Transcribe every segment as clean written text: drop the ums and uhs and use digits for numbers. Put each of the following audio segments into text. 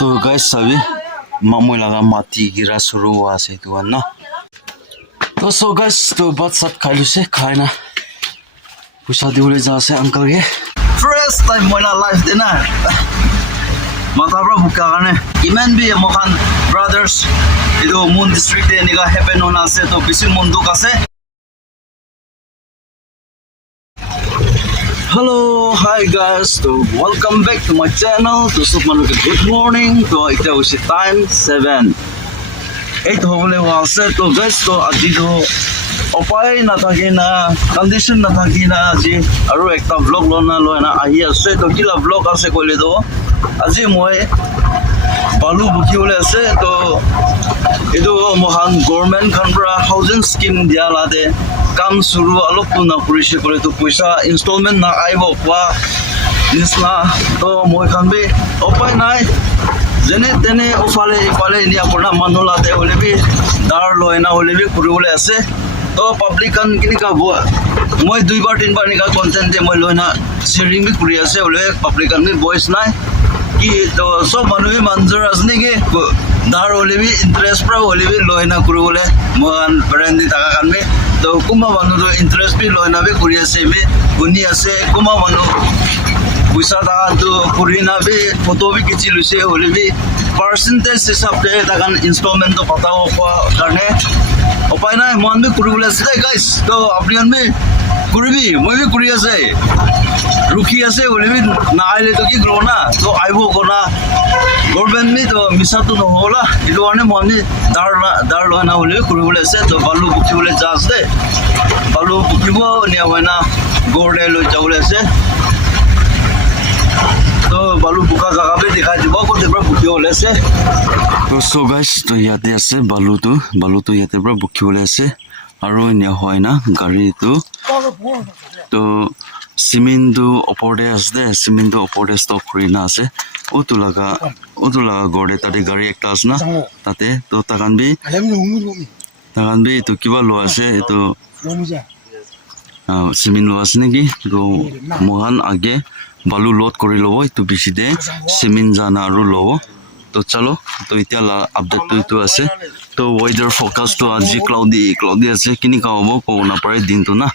तो गाइस सभी मामू लगा माटी गिरा शुरू हुआ से तो ना तो सो गाइस तो बात सब खाई से खाए ना पैसा दिवले जा से अंकल के फर्स्ट टाइम मोला लाइफ देना माता ब्रा बुका करने इमन भी मोहन ब्रदर्स इधर मून डिस्ट्रिक्ट है निका हैपन होना से तो किसी मुंडू का से Hello, hi guys. So welcome back to my channel. To सब मानो के good morning. तो इतना उसी time 7. 8 हो गए वहाँ से तो guys तो अभी तो उपाय ना था कि ना condition ना था कि ना जी अरु एक ता vlog लोना लो है ना आही ऐसे तो किला vlog ऐसे कोई ले दो अजी मोए बालू बुकी वाले ऐसे तो इधर मोहन government कंपरा housing scheme दिया लादे काम शुरू अलग तो ना पुलिस करे तो पैसा इंस्टॉलमेंट ना आए वो क्या इसला तो मोए खान भी उपाय नहीं जने तने उफाले इंडिया कोना मानोला दे होले भी दार लोए ना होले भी कुरी होले ऐसे तो पब्लिकन किनी का वो मोए 2 बार 3 बार निका कंटेंट दे मोए लोए ना शेयरिंग भी कुरी ऐसे होले पब्लिकन भी वॉइस नहीं कि तो सब मानो भी मंजूर असने के दार होले भी इंटरेस्ट पर होले भी लोए ना कुरी होले मोहन ब्रांडी तका कान में तो कुमा मानो तो इंटरेस्ट भी लोए ना भी कुरी ऐसे में बुनी ऐसे कुमा मानो पैसा तका तो कुरी ना भी फोटो भी किसी लुसे होले भी परसेंटेज हिसाब से तका इंस्टॉलमेंट तो पता हो करने उपाय ना मोहन भी कुरी बोले से गाइस तो अपने में कुरी भी मैं भी कुरी ऐसे रुकी ऐसे बोले भी ना आए तो कि ग्रो ना तो आइबो को ना गवर्नमेंट में तो मिसा तो न होला इधर वाले मोहन दार लो ना बोले कुरी बोले से तो बालू बुकी बोले जास दे बालू बुकी वो नहीं हुआ ना गोर्डे लो जाओले से तो बालू बुका जगह पे दिखाई दिबो को देबरा बुकी होले से तो सो गाइस तो याते আছে बालू तो याते बरा बुकी होले আছে আৰু এনে হয় না গাড়ী তো সিমেন্ট ওপৰতে আছে সিমেন্ট ওপৰতে ষ্টক কৰি না আছে ওটো লগা গড়ে তাতে গাড়ী একটা আছে না তাতে তো তাকান বি তো কিবা লো আছে তো সিমেন্ট লো আছে নেকি তো মোহন আগে बालू लोड कर लो तो बेसि दे सीमेंट जाना और लो तो चलो तो इतना अपडेट तो आसे तो वेदर फोरकास्ट तो आज क्लाउडी आसे किनी का होबो को ना परे दिन तो ना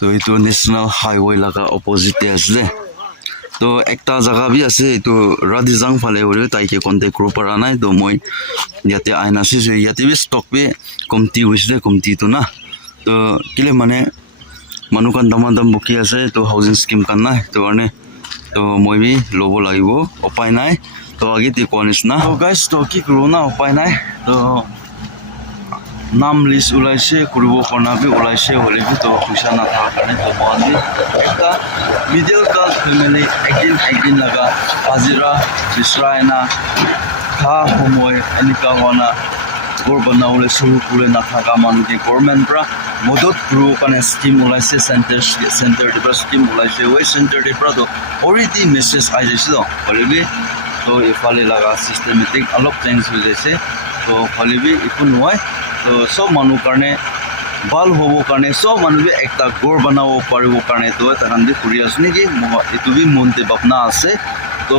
तो इतो नेशनल हाईवे लगा अपोजिट आसे तो एकटा जगह भी आसे तो राधिजांग फाले होले ताइके कांटेक्ट करो परा नाइ तो মই याते आइना से याते भी स्टॉक पे कमती होइसे कमती तो ना तो किले माने मानु कान दम बुकी আছে तो हाउसिंग स्कीम कान ना तो आने तो মই भी लोबो লাগিব उपाय নাই तो आगे ती कोनिस ना तो गाइस तो की करो ना उपाय নাই तो नाम लिस्ट उलाइसे करबो करना भी उलाइसे होले भी तो पैसा ना था करने तो मोहन एकटा मिडिल क्लास फैमिली एकदिन लगा हाजिरा बिसरायना खा हमय एनिका होना गोर बनावले शुरू करे ना थाका मानु के गवर्नमेंट प्रा मदद ग्रो काने स्कीम उलाइसे सेंटर डिप्रा स्कीम उलाइसे वे सेंटर डिप्रा तो ऑलरेडी मेसेज आ जैसे ऑलरेडी तो इफाले लगा सिस्टमैटिक अलग चेंज हो जैसे तो खाली भी इकुन होय तो सब मानु करने बाल होबो करने सब मानु भी एकटा गोर बनावो पारिबो करने तो तहन भी कुरी आसने कि इतु भी मनते भावना আছে तो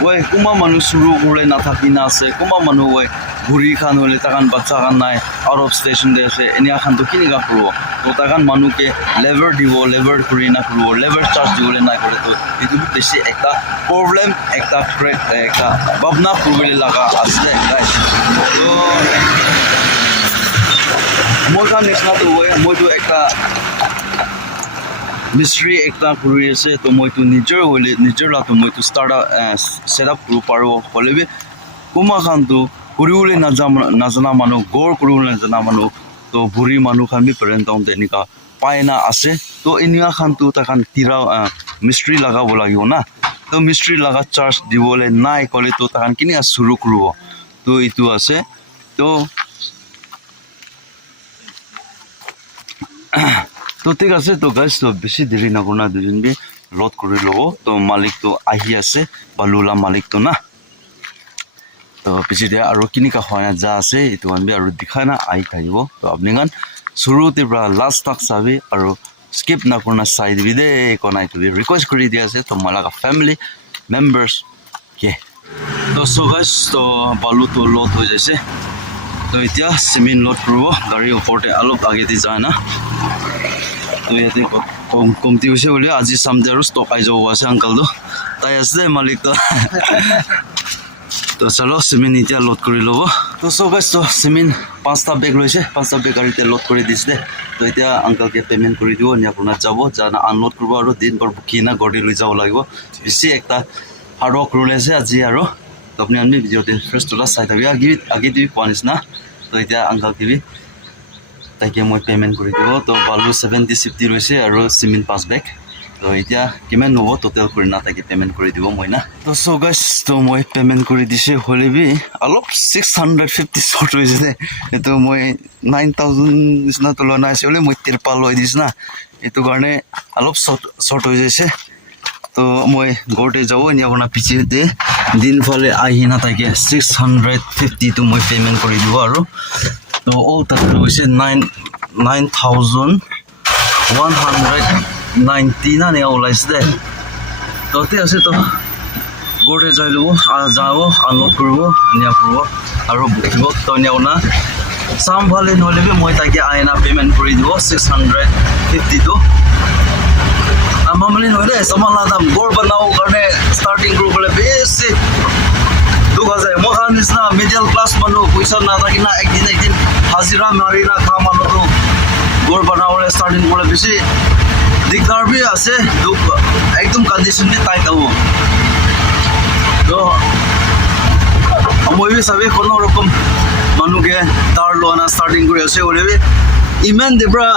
वो कुमा मानु शुरू करे ना थाकी ना আছে कुमा मानु वो घुरी खान होले तकान बच्चा खान नाय out of station they say anyway Khan तो किनी का करो तो तकान मानु के लेबर दिवो लेबर करी ना करो लेबर चार्ज दिवले ना करे तो इतु बेसी एकटा प्रॉब्लम एकटा क्रेक एकटा भावना पुरले लगा আছে गाइस तो मोटा नेशनल तो वो মই तो एकटा मिस्ट्री एकटा करी আছে तो মই तो निजर ला तो মই तो स्टार्ट सेटअप करू पारो होले भी कुमा खान तो कुरिउले नाजना मानु गोर कुरिउले नाजना मानु तो बुरी मानु खान भी प्रेजेंट होम देनिका पायना আছে तो इनिया खान तो तखान तिरा मिस्ट्री लगाबो লাগিব ना तो मिस्ट्री लगा चार्ज दिबोले नाइ कले तो तखान किनि शुरू करबो तो इतु আছে तो तो ठीक আছে तो गाइस तो बेसी देरी ना करना दुजन भी लोड कर लो तो मालिक तो आही আছে बालुला मालिक तो ना तो पीछे दे और किनी का होना जा আছে इतु आन भी और दिखाना आई थाइबो तो आपनि गान शुरू ते लास्ट तक साबे और skip na kurna side video kona itu request kuri dia ase to mala ka family members ke to so guys to balu to lot ho jaise to itia cement load kuro gari upor te alop age di jana to yate komti hoise bole aji samde aru stock ai jo ase uncle do tai ase malik to তো চলো cement এতিয়া load কৰি লব তো so guys তো cement 5টা বেগ লৈছে 5টা বেগ গাড়ীতে লোড কৰি দিছে তো এতিয়া আঙ্কলকে পেমেন্ট কৰি দিব নি আপোনাৰ যাব জানা আনলোড কৰিব আৰু দিন ভৰ কিনা গড়ি লৈ যাব লাগিব বেছি একটা হাৰ্ড ৱৰ্ক ৰুল আছে আজি আৰু তো আপুনি আমি ভিডিওতে ফাৰ্স্ট তোলা চাই থাকি আগে দি পনিছ না তো এতিয়া আঙ্কল কিবি তাকে মই পেমেন্ট কৰি দিব তো বালু 70 60 লৈছে আৰু সিমেন্ট 5 বেগ তো এতিয়া কিমান নব টোটাল কৰি না তাকে পেমেন্ট কৰি দিব মই না তো সো গাইস তো মই পেমেন্ট কৰি দিছে হলেবি অলপ 650 শর্ট হইছে দে এটো মই 9000 নিছনা তো লনা আছে হলে মই তিরপাল লই দিছ না এটো কারণে অলপ শর্ট হৈ যাইছে তো মই গোটে যাব নি আপনা পিছেতে দিন ফলে আহি না তাকে 650 তো মই পেমেন্ট কৰি দিব আৰু তো ও তাতে হইছে 9190 na ne olaise de to te ase to gode jailu jao unlock koribo ania koribo aru bukhibo to ne ona sam bhale nole be moi take aina payment kori dibo 650 to amamli nole samala dam gor banao karne starting group le base duga jai mohan isna middle class manu puisa na takina ekdin hazira marina khamalo to gor banao le starting kole bisi दिक्कत भी আছে एकदम condition में tight हो तो মই भी सभी कोनो रकम मानु के तार लोना स्टार्टिंग কৰি আছে ওলেবে ইমান দেবৰা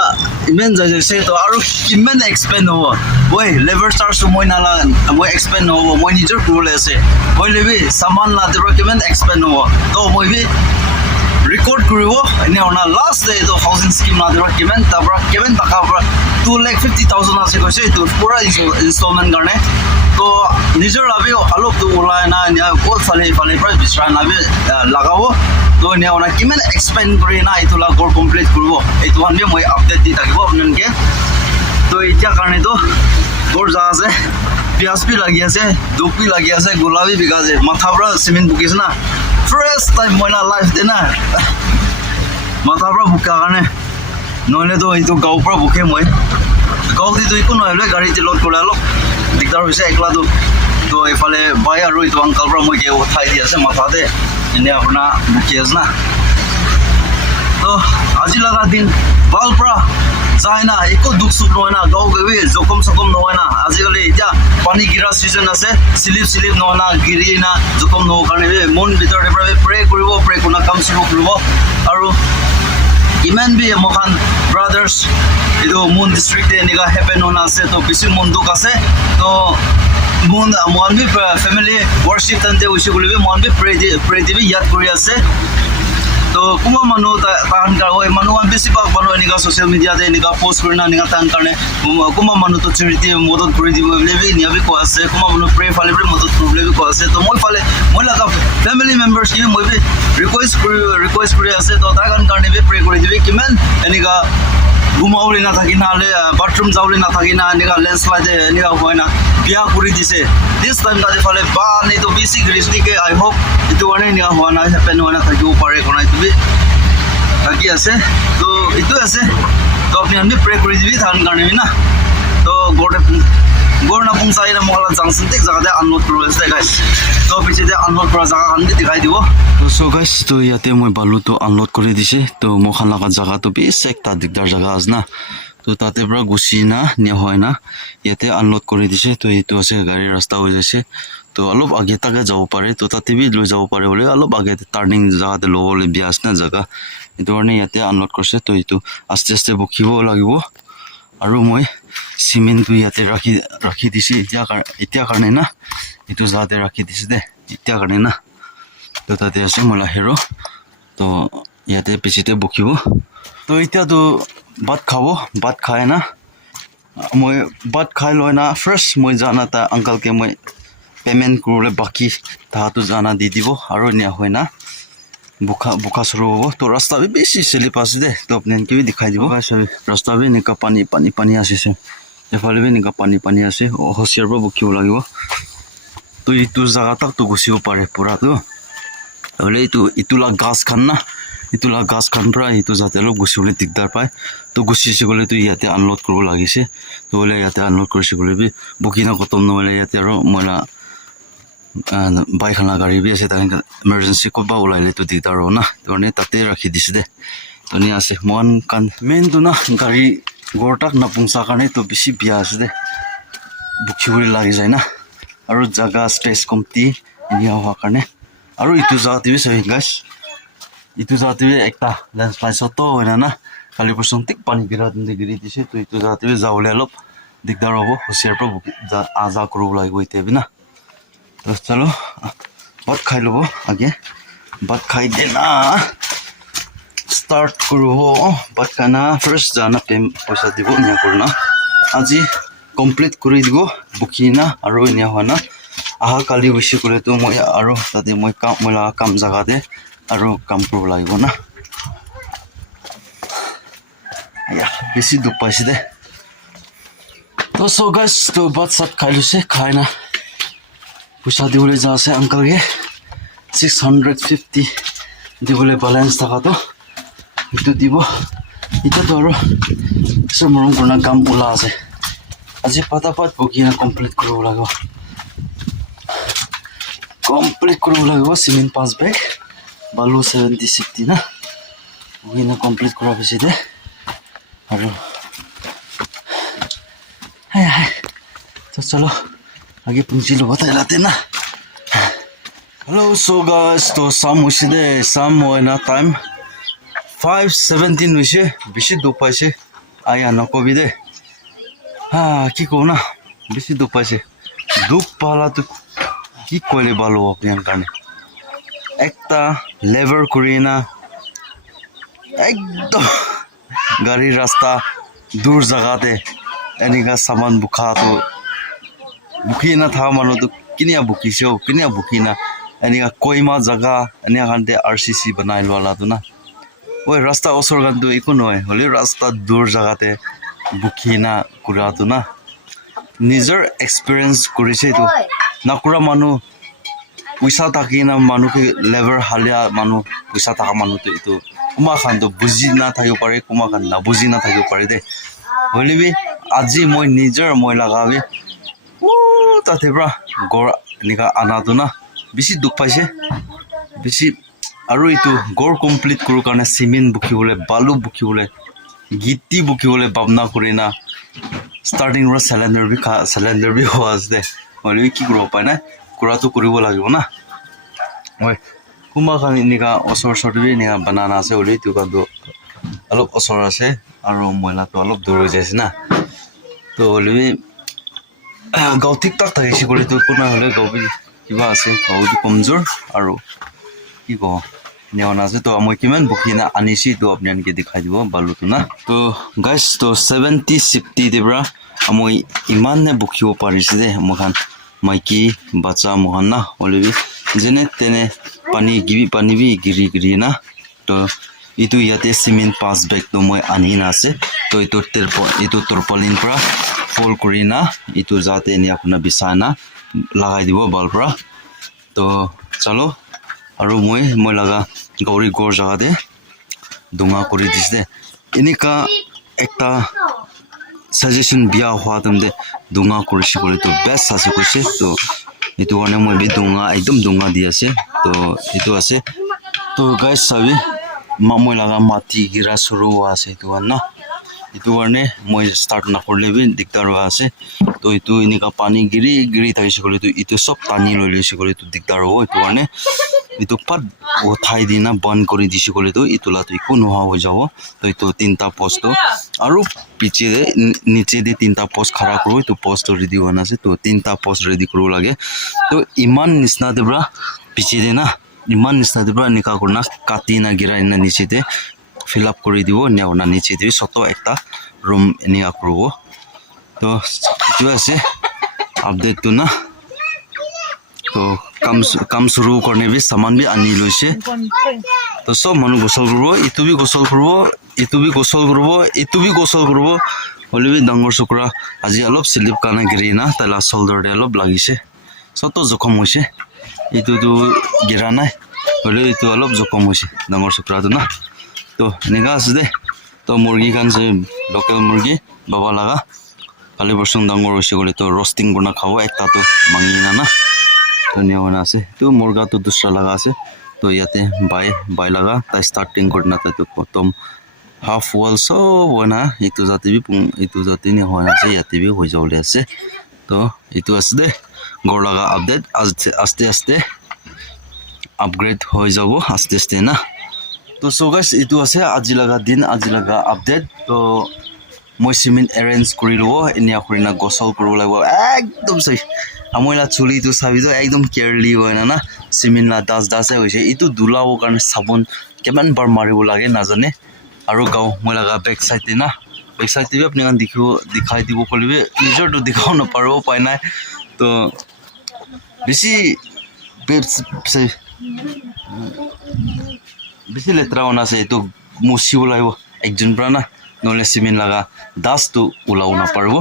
ইমান যাইছে তো আৰু কিমান এক্সপেন্ড হ'ব মই লেভাৰ চাৰ্জ মই না মই এক্সপেন্ড হ'ব মই নিজৰ কৰি আছে মই লেবি সামান না দেবৰা কিমান এক্সপেন্ড হ'ব তো মই भी record koribo ene ona last day to housing scheme na dera kimen tabra kimen taka bra 2,50,000 ase koise to pura installment garne to nijor labi alop to ulai na nya kol fale price bisra na be lagabo to ne ona kimen expand kori na itula gor complete koribo etu han be moi update di takibo apnan ke to etia karne to gor ja ase pias pi lagi ase dup pi lagi ase gulabi bigaje matha bra cement bukis na first time moi na life dena matha bra buka karne noile to itu gau pra buke moi gau di to iko noile gari te load kora lo diktar hoise ekla to efale bai aru itu uncle bra moi ke uthai di ase matha de ene apna buki as na to aji laga din bal pra China eko duk suk noina gau gawe jokom sokom noina ajikali eta pani gira season ase slip noina girina jokom no karne be mon bitor de pray koribo pray kuna kam suru koribo aru iman bi mohan brothers edo moon district e niga happen ona ase to bisi mon duk ase to mon bi family worship tante ushi golibe mon bi pray dibi yad kori ase तो कुमा मनु तान का होय Manu one बेसी पाक बनो निका social media दे निका पोस्ट करना निका तान करने कुमा मनु तो चरिटी मदद करि दिबो लेबी नियाबी को আছে कुमा मनु प्रे फाले प्रे मदद करले भी को আছে तो মই फाले মই लगा फैमिली मेंबर्स की মই भी रिक्वेस्ट करि আছে तो ता कान करने भी प्रे करि दिबी किमान एनिका घुमाउले ना थाकी नाले बाथरूम जाउले ना थाकी ना निका लैंडस्लाइड निका होयना बिया करि दिसे दिस टाइम का फाले बा नै तो बेसी ग्रिसली के आई होप इतो वाने निका होना हैपन होना थाकी ऊपर कोना इतो बाकी আছে तो इतो আছে तो अपने हमने प्रे करि दिबी थान करने भी ना तो गोरना पुंसाई ना मोला जंक्शन तक जगह दे अनलोड करू আছে गाइस तो पीछे दे अनलोड करा जगह हम भी दिखाई दिबो तो सो गाइस तो याते মই बालू तो अनलोड কৰি দিছে তো মোখান লাগা জায়গা তো বেশ একটা দিগদার জায়গা আছে না তো তাতে পুরা গুছি না নিয়া হয় না ইয়াতে আনলোড কৰি দিছে তো এইটো আছে গাড়ী ৰাস্তা হৈ যাইছে তো অলপ আগে তাকে যাব পাৰে তো তাতে বি লৈ যাব পাৰে বলে অলপ আগে টাৰ্নিং জায়গাতে লবলে বিয়াস না জায়গা এটো কাৰণে ইয়াতে আনলোড কৰিছে তো এইটো আস্তে আস্তে বকিব লাগিব আৰু মই সিমেন্ট ইয়াতে ৰাখি দিছে এতিয়া কাৰণে না এটো জায়গাতে ৰাখি দিছে দে এতিয়া কাৰণে না তো তাতে আছে মলা হেৰো তো ইয়াতে পিছতে বকিব তো এতিয়া তো ভাত খায় না মই ভাত খাই লয় না ফার্স্ট মই জানা তা আঙ্কল কে মই পেমেন্ট করলে বাকি তাহাতো জানা দি দিব আৰু নিয়া হয় না बुखा शुरू हो तो रास्ता भी बेसी स्लिप आसे दे तो अपने इनके भी दिखाई दिबो गाइस अभी रास्ता भी निका पानी आसे से एफाले भी निका पानी आसे होशियार बा बुखिबो लागिबो तो इतु जगह तक तो गुसिबो पारे पूरा तो अबले इतुला गास खान pra इतु जाते लोग गुसिबले दिगदार पाए तो गुसिसे गले तो याते अनलोड करबो लागिसे तो बोले याते अनलोड करसे गले भी बुकिना खतम न होले याते रो मोला बाइक खाना गाड़ी भी ऐसे ताकि इमरजेंसी को बा उलाइले तो दिगदार हो ना तो ने ताते राखी दिस दे तो नि आसे मन कान मेन तो ना गाड़ी गोरटाक नपुंसा काने तो बेसी बिया आसे दे बुखिबुरी लागि जाय ना आरो जगह स्पेस कमती इनिया हो काने आरो इतु जाति भी सही गाइस इतु जाति भी एकता लैंडस्लाइड सतो होना ना खाली पर्सन तिक पानी गिरा दे गिरी दिसे तो इतु जाति भी जावले अलप दिगदार हो होशियार पर आजा करो लागि होइते बिना तो चलो भात खाई लो आगे भात खाई देना स्टार्ट करो भात खाना फर्स्ट जाना पैसा দিব নিয়া করনা আজি কমপ্লিট কৰি দিব বুকিনা আৰু নিয়া হনা আহা কালি বেছি কৰে তো মই আৰু তাতে মই কাম জাগাতে আৰু কাম কৰিব লাগিব না আয়া বেছি দুখ পাইছে দে তো সো গাইস তো ভাত সাত খাই লৈছে খাই না पैसा दिबले जासे अंकल के 650 दिबले बैलेंस थाका तो इतो दिबो इतो तो आरो समरम करना काम उला आसे আজি पटापट बुकिना कंप्लीट करबो लागो सिमेन्ट 5 बैग बालू 70 60 ना बुकिना कंप्लीट करा बेसी दे आरो हाय तो चलो आगे पूंजी लो बता लाते ना हेलो सो गाइस तो शाम होइसे दे शाम होइना टाइम 5:17 होइसे बेसी दुख पाइसे आया नकबि दे की को ना बेसी दुख पाइसे दुख पाला तो की कोले बालो अपने काने एकटा लेवर करिना एकदम गाड़ी रास्ता दूर जगह दे एनिका सामान बुखा तो बुकिना था मानो तो किनिया बुकिसो किनिया बुकिना एनिका कोइमा जगह एनिया कांते आरसीसी बनाइल वाला तो ना ओय रास्ता असर गान तो इको नय होले रास्ता दूर जगहते बुकिना कुरा तो ना निजर एक्सपीरियंस करिसे तो नाकुरा मानु पैसा ताकिना मानु के लेवर हालिया मानु पैसा ताका मानु तो इतो कुमा खान तो बुझि ना थायो पारे कुमा खान ना बुझि ना थायो पारे दे होले बि আজি মই निजर মই लगाबे ताते ब्रा गोर निका आना तो ना बेसी दुख पाइसे बेसी आरो इतो गोर कंप्लीट करू কাৰণে सिमेन्ट बुखिबले बालू बुखिबले गिट्टी बुखिबले भावना करिना स्टार्टिंग रो सिलेंडर भी होवास दे होले की करू पाय ना कुरा तो करिব লাগিব ना ओय कुमा खान निका असर सटबे निका बनाना আছে होले तो कादो अलप असर আছে आरो ময়লা तो अलप दूर जायसे ना तो होले गाव ठीक ठाक थाकिसे गले तो कोना हले गाव बि किबा আছে गाव दि कमजोर आरो की को नेवना से तो মই কিমান বুকিনা আনিছি তো আপোনানকে দেখাই দিব বালু তো না তো গাইস তো 70 60 দেবৰা মই ইমান নে বুকিব পাৰিছে দে মখান মাইকি বাচ্চা মহান না হলেবি যেনে তেনে পানী বি গিৰি না তো ইটো ইয়াতে সিমেন্ট 5 बैग तो মই আনি না আছে তো ইটো তৰপলিন পৰা ফোল কৰি না ইটো যাতে নি আপোনাৰ বিছানা লগাই দিব বাল পৰা তো চলো আৰু মই লাগা গৌৰী গোৰ জাগা দে দুঙা কৰি দিছ দে এনেকা একটা সাজেশন বিয়া হোৱা তমদে দুঙা কৰিছি কৰি তো বেষ্ট আছে কৈছে তো ইটো কাৰণে মই বি দুঙা একদম দুঙা দি আছে তো ইটো আছে তো গাইস সবি মই লাগা মাটি গিৰা শুৰু আছে ইটো না इतु কাৰণে মই স্টাৰ্ট না কৰলে বি দিগদাৰ আছে তো ইতু এনেকা পানী গিৰি থাকিছে গলে তো ইতু সব টানি লৈ লৈছে গলে তো দিগদার হ'ব ইতু কাৰণে ইতু পাত উঠাই দিনা বন্ধ কৰি দিছে গলে তো ইতুলা তো একো নোহোৱা হৈ যাব তো ইতু তিনটা পোস্ট আৰু পিছে নিচে দে তিনটা পোস্ট খাৰা কৰো তো পোস্ট ৰেডি হোৱা আছে তো তিনটা পোস্ট ৰেডি কৰিব লাগে তো ইমান নিচনা দেবৰা পিছে দে না ইমান নিচনা দেবৰা নিকা কৰনা কাটি না গিৰাই না নিচে দে fill up কৰি দিব নেওনা নিচে দিবি সটো একটা রুম এনিয়া করব তো ইটো আছে আপডেট তো না তো কাম শুরু করনে বি সামান বি আনি লইছে তো সব মানুহ গোসল কৰিব ইটো বি গোসল কৰিব ইটো বি গোসল কৰিব ইটো বি গোসল কৰিব হ'লে বি ডাঙৰ চকুৰা আজি অলপ স্লিপ কাৰণে গিৰি না তাইলা চল্ডাৰতে অলপ লাগিছে চতো জখম হৈছে ইটোতো গিৰা নাই হ'লেও ইটো অলপ জখম হৈছে ডাঙৰ চকুৰাটো না তো এনেকুৱা আছে দে তো মুৰ্গী খান যে লোকেল মুৰ্গী বাবা লগা কালি বৰ্ষং ডাঙৰ হৈছে গ'লে তো ৰষ্টিং বনা খাব একটাতো মাঙি না ধুনীয়া বনা আছে তো মুৰ্গাটো দুসৰা লগা আছে তো ইয়াতে বাই লগা তাই ষ্টাৰ্টিং কৰি না তাইতো প্ৰথম হাফ ৱাল সব বনা ইটো জাতি বি ইটো জাতি নে হয় আছে ইয়াতে বি হৈ যাবলৈ আছে তো ইটো আছে দে গড় লগা আপডেট আস্তে আস্তে আপগ্রেড হৈ যাব আস্তে আস্তে না তো সো গাইস ইটো আছে আজি লগা দিন আজি লগা আপডেট তো মই সিমেন্ট এৰেঞ্জ কৰি লব এনিয়া কৰিনা গোসল কৰিব লাগিব একদম সহি আমইলা চুলিটো চাবিটো একদম কেয়াৰলি হয় না সিমেন্ট না দাসে হৈছে ইটো দুলাব কাৰণে সাবুন কেমান বাৰ মাৰিব লাগে নাজানে আৰু গাও মই লগা বেক সাইডে না বেক সাইডে বি আপুনি দেখাই দিব কলিবে নিজৰটো দেখাও নপাৰো পাই নাই তো বেছি বেছি লেতেৰা হোৱা আছে এইটো মুচিব লাগিব একজন পৰা না নহ'লে চিমেণ্ট লগা ডাষ্টটো ওলাব নাপাৰিব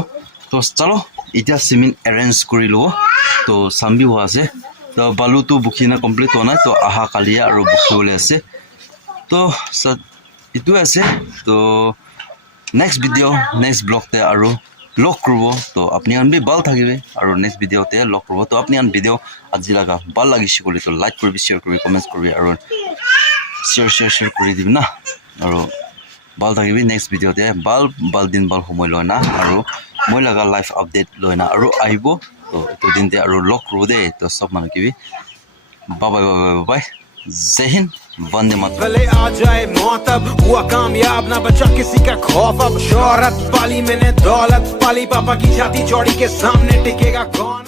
তো চলো এতিয়া চিমেণ্ট এৰেঞ্জ কৰি ল'ব তো চাম্বি হোৱা আছে তো বালুটো বুকি না কমপ্লিট হোৱা নাই তো আহা কালিয়ে আৰু বুকিবলৈ আছে তো এইটোৱে আছে তো নেক্সট ভিডিঅ' নেক্সট ব্লগতে আৰু লগ কৰিব তো আপুনি আন বি ভাল থাকিবে আৰু নেক্সট ভিডিঅ'তে লগ কৰিব তো আপুনি আন ভিডিঅ' আজি লগা ভাল লাগিছে ক'লে তো লাইক কৰিবি শ্বেয়াৰ কৰিবি কমেণ্ট কৰিবি আৰু শ্বেয়াৰ কৰি দিবি না আৰু ভাল থাকিবি নেক্সট ভিডিঅ'তে ভাল দিন ভাল সময় লয় না আৰু মই লগা লাইফ আপডেট লয় না আৰু আহিব তো এইটো দিনতে আৰু লগ কৰিব দেই তো সব মানুহ কিবি বাই जय हिंद वंदे मातरम भले आ जाए मौत अब हुआ कामयाब ना बचा किसी का खौफ अब शोहरत पाली मैंने दौलत पाली पापा की छाती चौड़ी के सामने टिकेगा कौन